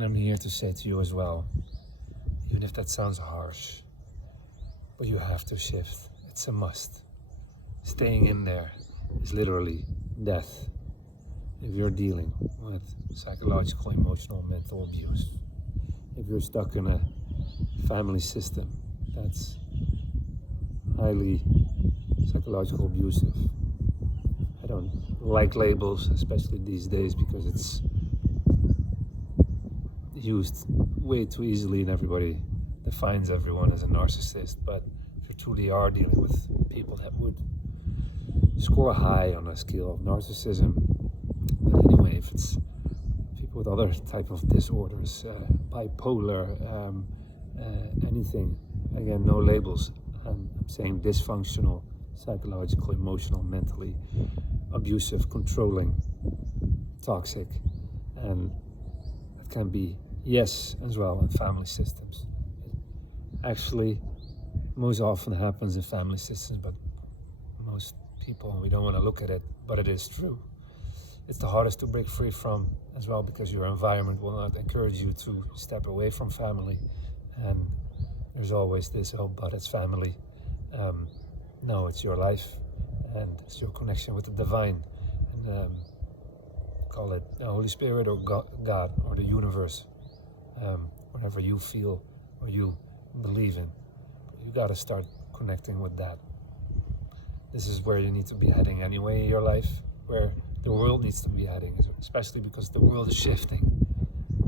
And I'm here to say to you as well, even if that sounds harsh, but you have to shift. It's a must. Staying in there is literally death if you're dealing with psychological, emotional, mental abuse. If you're stuck in a family system that's highly psychological abusive. I don't like labels, especially these days, because it's used way too easily and everybody defines everyone as a narcissist. But if you truly are dealing with people that would score high on a scale of narcissism, but anyway, if it's people with other type of disorders, bipolar, anything, again, no labels. I'm saying dysfunctional, psychological, emotional, mentally abusive, controlling, toxic, and it can be yes as well in family systems. It actually most often happens in family systems, but most people, we don't want to look at it, but it is true. It's the hardest to break free from as well, because your environment will not encourage you to step away from family, and there's always this, oh, but it's family. No, it's your life, and it's your connection with the divine, and call it the Holy Spirit or God or the universe, whatever you feel or you believe in. You got to start connecting with that. This is where you need to be heading anyway in your life, where the world needs to be heading, especially because the world is shifting.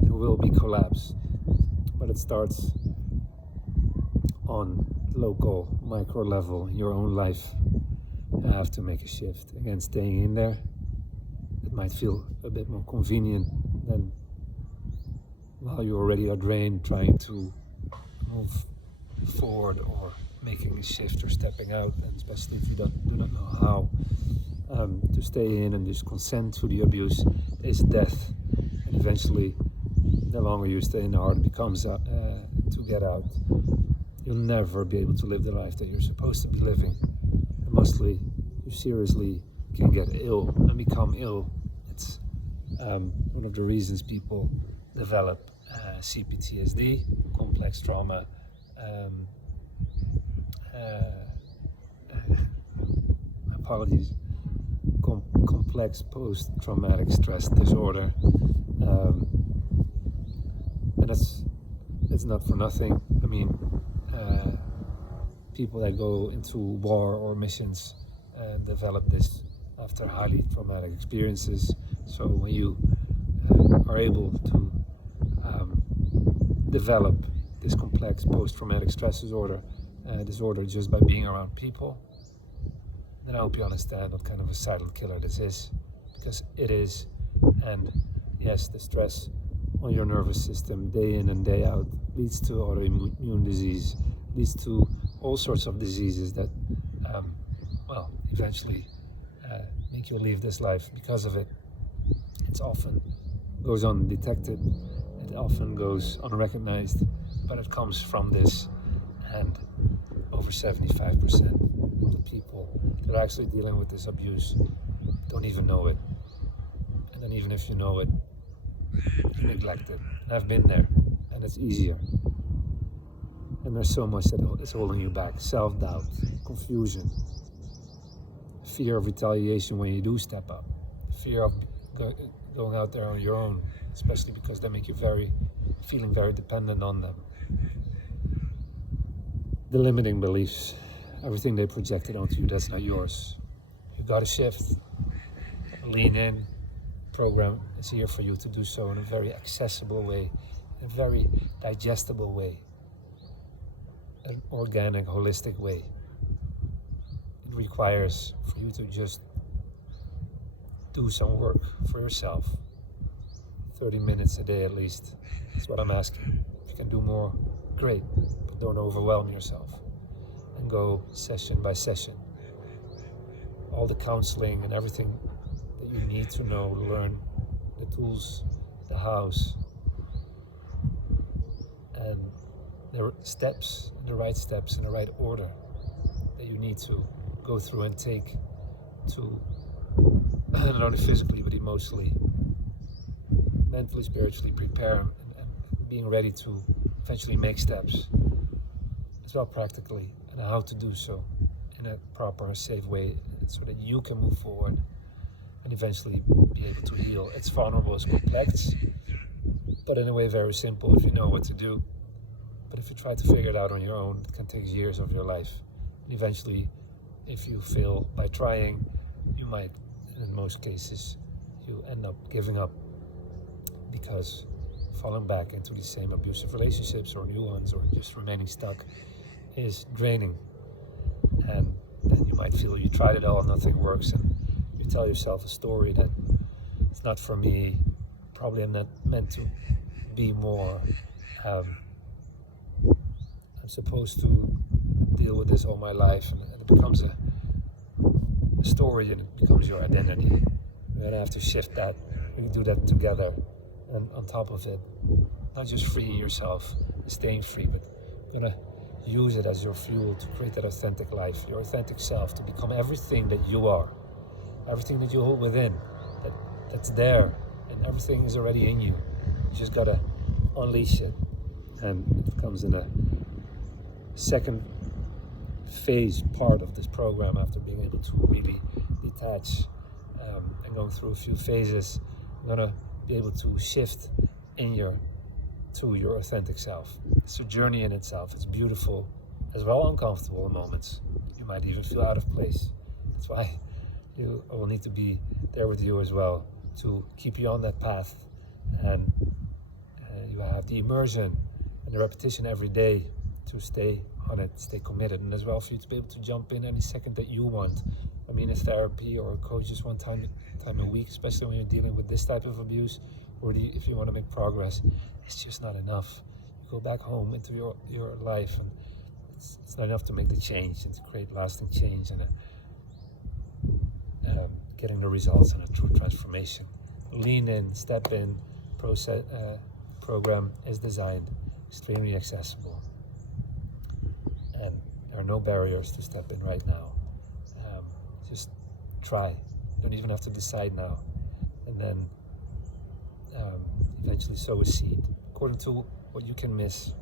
There will be collapse, but it starts on local, micro level in your own life. You have to make a shift. Again, staying in there, it might feel a bit more convenient than while you already are drained, trying to move forward or making a shift or stepping out, and especially if you do not know how. To stay in and just consent to the abuse is death, and eventually the longer you stay in, the harder it becomes to get out. You'll never be able to live the life that you're supposed to be living. And mostly you seriously can get ill and become ill. It's one of the reasons people develop CPTSD, complex trauma, apologies, complex post-traumatic stress disorder, and it's not for nothing. I mean, people that go into war or missions develop this after highly traumatic experiences. So when you are able to develop this complex post-traumatic stress disorder just by being around people, then I hope you understand what kind of a silent killer this is, because it is. And yes, the stress on your nervous system day in and day out leads to autoimmune disease, leads to all sorts of diseases that eventually make you leave this life because of it. It often goes undetected, it often goes unrecognized, but it comes from this. And over 75% of the people that are actually dealing with this abuse don't even know it. And then even if you know it, you neglect it. And I've been there, and it's easier. And there's so much that is holding you back. Self-doubt, confusion, fear of retaliation when you do step up, fear of going out there on your own, especially because they make you feeling very dependent on them. The limiting beliefs, everything they projected onto you, that's not yours. You got to shift, lean in. Program is here for you to do so in a very accessible way, in a very digestible way, an organic, holistic way. It requires for you to just do some work for yourself, 30 minutes a day at least. That's what I'm asking. If you can do more, great, but don't overwhelm yourself, and go session by session. All the counseling and everything that you need to know, learn the tools, the hows, and the steps, the right steps in the right order that you need to go through and take to not only physically but emotionally, mentally, spiritually prepare and being ready to eventually make steps as well practically, and how to do so in a proper and safe way so that you can move forward and eventually be able to heal. It's vulnerable, it's complex, but in a way very simple if you know what to do. But if you try to figure it out on your own, it can take years of your life. And eventually, if you fail by trying, you might, in most cases, you end up giving up, because falling back into the same abusive relationships or new ones, or just remaining stuck, is draining. And then you might feel you tried it all, nothing works, and you tell yourself a story that it's not for me, probably I'm not meant to be more, I'm supposed to deal with this all my life, and it becomes a story, and it becomes your identity. You're gonna have to shift that. We do that together, and on top of it, not just freeing yourself, staying free, but you're gonna use it as your fuel to create that authentic life, your authentic self, to become everything that you are, everything that you hold within, that's there, and everything is already in you. You just gotta unleash it. And it comes in a second phase part of this program, after being able to really detach and going through a few phases. You're gonna be able to shift to your authentic self. It's a journey in itself. It's beautiful, as well uncomfortable in moments. You might even feel out of place. That's why I will need to be there with you as well, to keep you on that path. And you have the immersion and the repetition every day to stay on it, stay committed, and as well for you to be able to jump in any second that you want. I mean, a therapy or a coach just one time a week, especially when you're dealing with this type of abuse, or if you want to make progress, it's just not enough. You go back home into your life, and it's not enough to make the change and to create lasting change and getting the results and a true transformation. Lean in, step in. Program is designed extremely accessible, and there are no barriers to step in right now. Just try. You don't even have to decide now, and then eventually sow a seed according to what you can miss,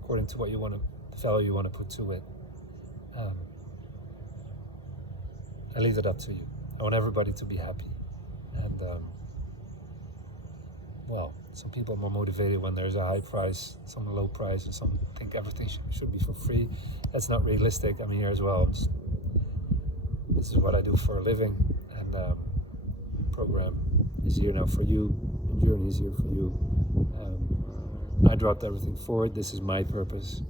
according to what you want to, the value you want to put to it. I leave it up to you. I want everybody to be happy, and well, some people are more motivated when there's a high price, some a low price, and some think everything should be for free. That's not realistic. I'm here as well. This is what I do for a living, and program is here now for you. The journey is here for you. I dropped everything for it. This is my purpose.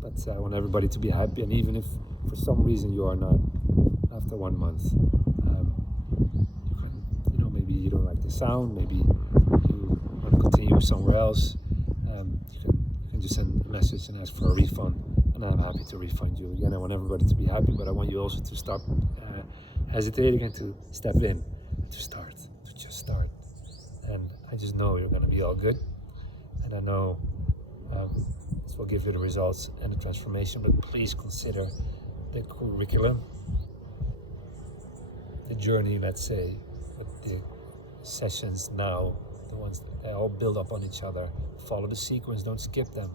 But I want everybody to be happy, and even if for some reason you are not, after 1 month, maybe you don't like the sound, maybe you want to continue somewhere else, you can just send a message and ask for a refund, and I'm happy to refund you. Again, I want everybody to be happy, but I want you also to stop hesitating and to step in, to just start. And I just know you're going to be all good, and I know this will give you the results and the transformation. But please consider the curriculum, the journey, let's say, with the sessions now, the ones that all build up on each other. Follow the sequence, don't skip them.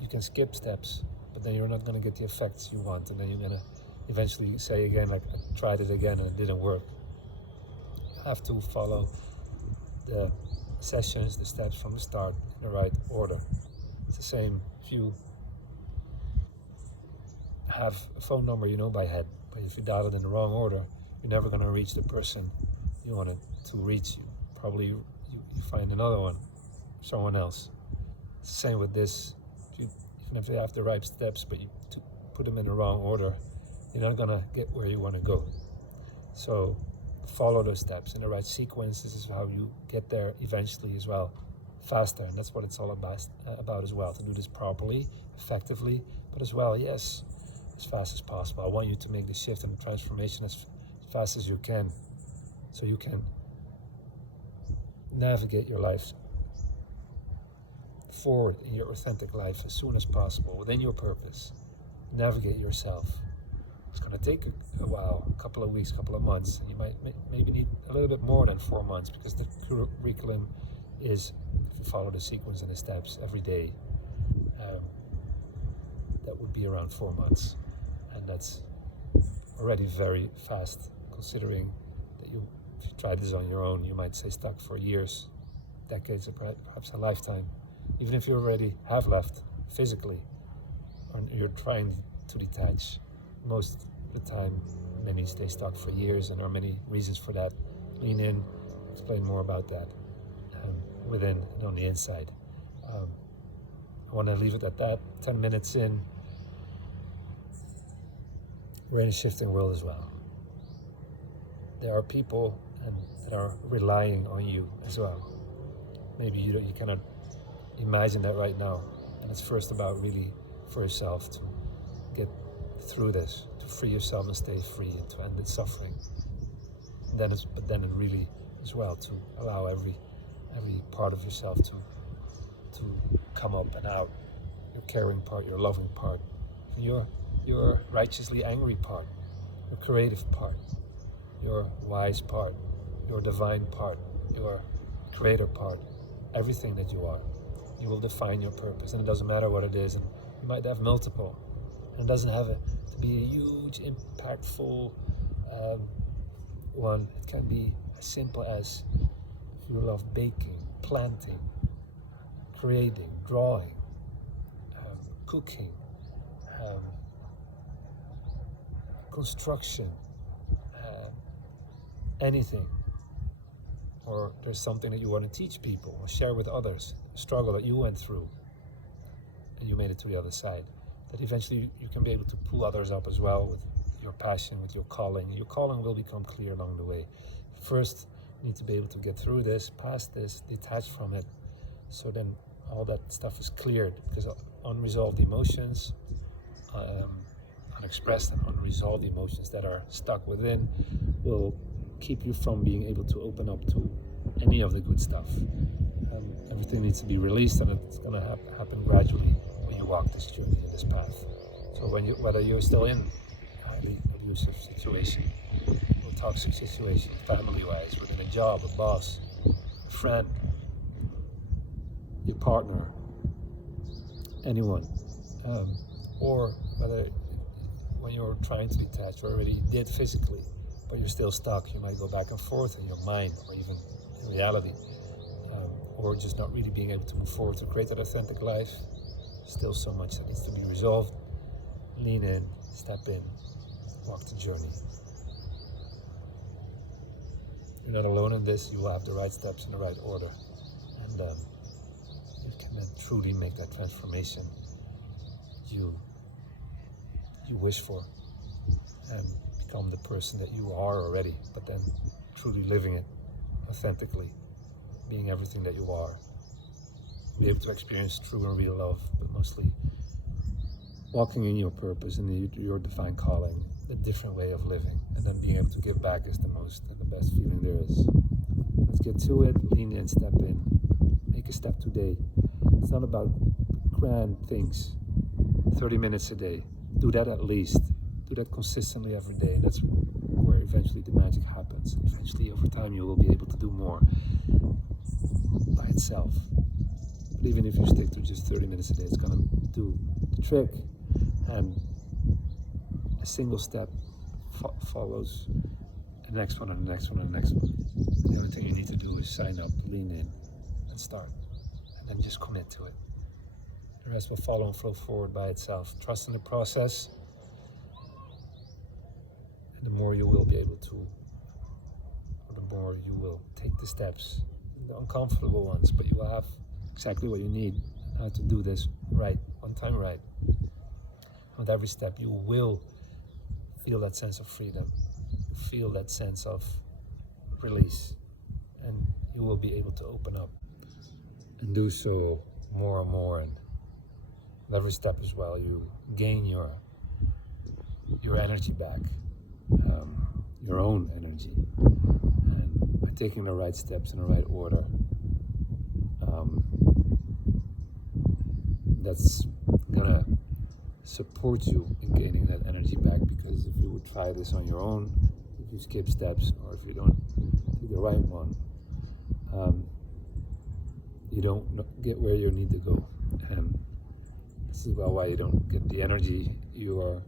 You can skip steps, but then you're not going to get the effects you want, and then you're going to eventually say again, like, I tried it again and it didn't work. You have to follow the sessions, the steps from the start in the right order. It's the same if you have a phone number you know by head, but if you dial it in the wrong order, you're never going to reach the person you wanted to reach. You probably you find another one, someone else. It's the same with this. Even if you have the right steps, but you put them in the wrong order, you're not going to get where you want to go. So follow those steps in the right sequence. This is how you get there eventually as well, faster. And that's what it's all about as well, to do this properly, effectively, but as well, yes, as fast as possible. I want you to make the shift and the transformation as fast as you can, so you can navigate your life forward in your authentic life as soon as possible, within your purpose. Navigate yourself. It's going to take a while, a couple of weeks, a couple of months. You might maybe need a little bit more than 4 months, because the curriculum is, if you follow the sequence and the steps every day, that would be around 4 months. And that's already very fast, considering that if you try this on your own, you might stay stuck for years, decades, or perhaps a lifetime. Even if you already have left physically, or you're trying to detach, most of the time many stay stuck for years, and there are many reasons for that. Lean in, explain more about that within and on the inside. I want to leave it at that. 10 minutes in, we're in a shifting world as well. There are people that are relying on you as well. Maybe you cannot imagine that right now. And it's first about really for yourself to get through this, to free yourself and stay free, and to end the suffering. And then it really as well to allow every part of yourself to come up and out. Your caring part, your loving part, your righteously angry part, your creative part, your wise part, your divine part, your creator part, everything that you are. You will define your purpose, and it doesn't matter what it is, and you might have multiple, and it doesn't have to be a huge, impactful one. It can be as simple as, if you love baking, planting, creating, drawing, cooking, construction, anything. Or there's something that you want to teach people or share with others, a struggle that you went through and you made it to the other side, that eventually you can be able to pull others up as well with your passion, with your calling. Your calling will become clear along the way. First, you need to be able to get through this, past this, detach from it, so then all that stuff is cleared, because unresolved emotions, unexpressed and unresolved emotions that are stuck within will keep you from being able to open up to any of the good stuff. Everything needs to be released, and it's going to happen gradually when you walk this journey and this path. So whether you're still in a highly abusive situation, or toxic situation, family-wise, within a job, a boss, a friend, your partner, anyone, or whether when you're trying to detach, or already did physically, but you're still stuck, you might go back and forth in your mind, or even in reality, or just not really being able to move forward to create that authentic life. Still so much that needs to be resolved. Lean in, step in, walk the journey. You're not alone in this. You will have the right steps in the right order, and you can then truly make that transformation you wish for, and become the person that you are already, but then truly living it authentically, being everything that you are. Be able to experience true and real love, but mostly walking in your purpose and your divine calling, a different way of living, and then being able to give back is the most and the best feeling there is. Let's get to it. Lean in, step in, make a step today. It's not about grand things. 30 minutes a day. Do that at least. Do that consistently every day. And that's where eventually the magic happens. Eventually, over time, you will be able to do more by itself. But even if you stick to just 30 minutes a day, it's going to do the trick. And a single step follows the next one and the next one and the next one. The only thing you need to do is sign up, lean in, and start. And then just commit to it. The rest will follow and flow forward by itself. Trust in the process. And the more you will be able to, or the more you will take the steps, the uncomfortable ones, but you will have exactly what you need, how to do this right, one time right. With every step, you will feel that sense of freedom, feel that sense of release, and you will be able to open up and do so more and more. And with every step as well, you gain your energy back, your own energy, and by taking the right steps in the right order, that's gonna support you in gaining that energy back. Because if you would try this on your own, if you skip steps, or if you don't do the right one, you don't get where you need to go. And this is why you don't get the energy you are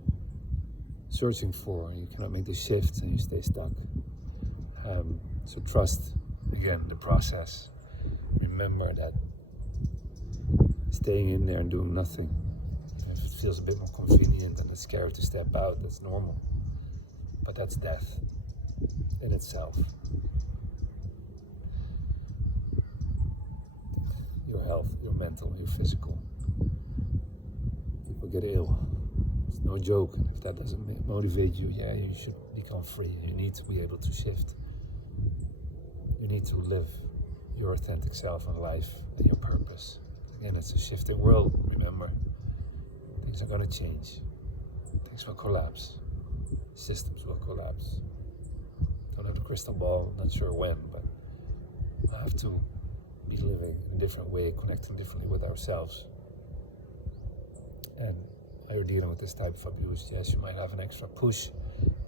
searching for. You cannot make the shift and you stay stuck. So trust, again, the process. Remember that staying in there and doing nothing, if it feels a bit more convenient and it's scary to step out, that's normal. But that's death in itself. Your health, your mental, your physical. People get ill. It's no joke. If that doesn't motivate you, yeah, you should become free. You need to be able to shift. You need to live your authentic self and life and your purpose. Again, it's a shifting world, remember. Things are going to change. Things will collapse. Systems will collapse. Don't have a crystal ball, not sure when, but I have to be living in a different way, connecting differently with ourselves. And while you're dealing with this type of abuse, yes, you might have an extra push,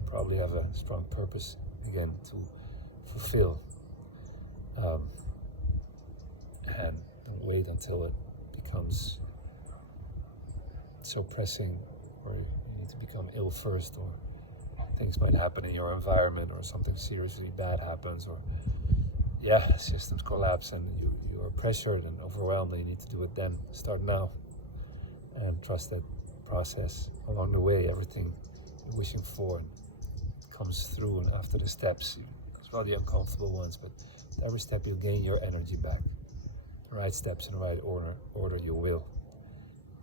probably have a strong purpose, again, to fulfill. And don't wait until it becomes so pressing, or you need to become ill first, or things might happen in your environment, or something seriously bad happens, or systems collapse and you are pressured and overwhelmed, and you need to do it then. Start now and trust that process. Along the way, everything you're wishing for comes through, and after the steps, as well the uncomfortable ones, but every step you gain your energy back. The right steps in the right order you will.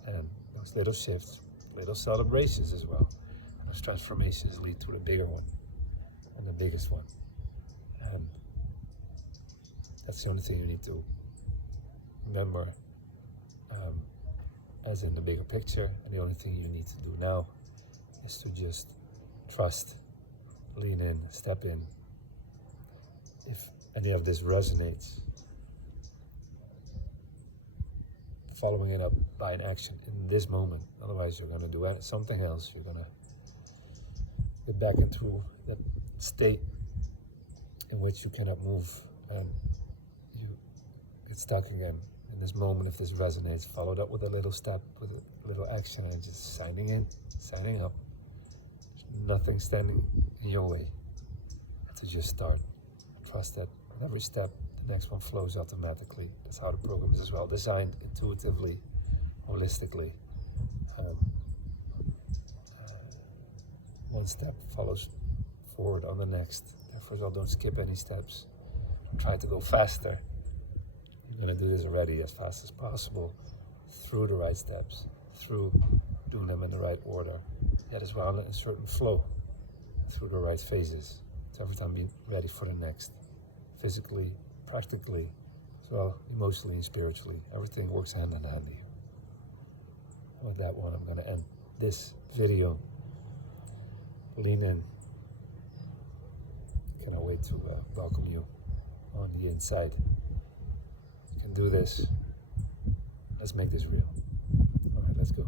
And those little shifts, little celebrations as well. Those transformations lead to the bigger one and the biggest one. And that's the only thing you need to remember, as in the bigger picture. And the only thing you need to do now is to just trust, lean in, step in. If any of this resonates, following it up by an action in this moment. Otherwise, you're going to do something else. You're going to get back into that state in which you cannot move, and you get stuck again. In this moment, if this resonates, follow it up with a little step, with a little action, and just signing in, signing up. There's nothing standing in your way. To just start. Trust that with every step, the next one flows automatically. That's how the program is as well designed, intuitively, holistically. One step follows forward on the next. Therefore, as well, don't skip any steps. Try to go faster. You're going to do this already as fast as possible, through the right steps, through doing them in the right order. Yet as well in a certain flow, through the right phases. So every time be ready for the next. Physically, practically, as well emotionally and spiritually. Everything works hand in hand here. And with that one, I'm going to end this video. Lean in. Cannot wait to welcome you on the inside. You can do this. Let's make this real. All right, let's go.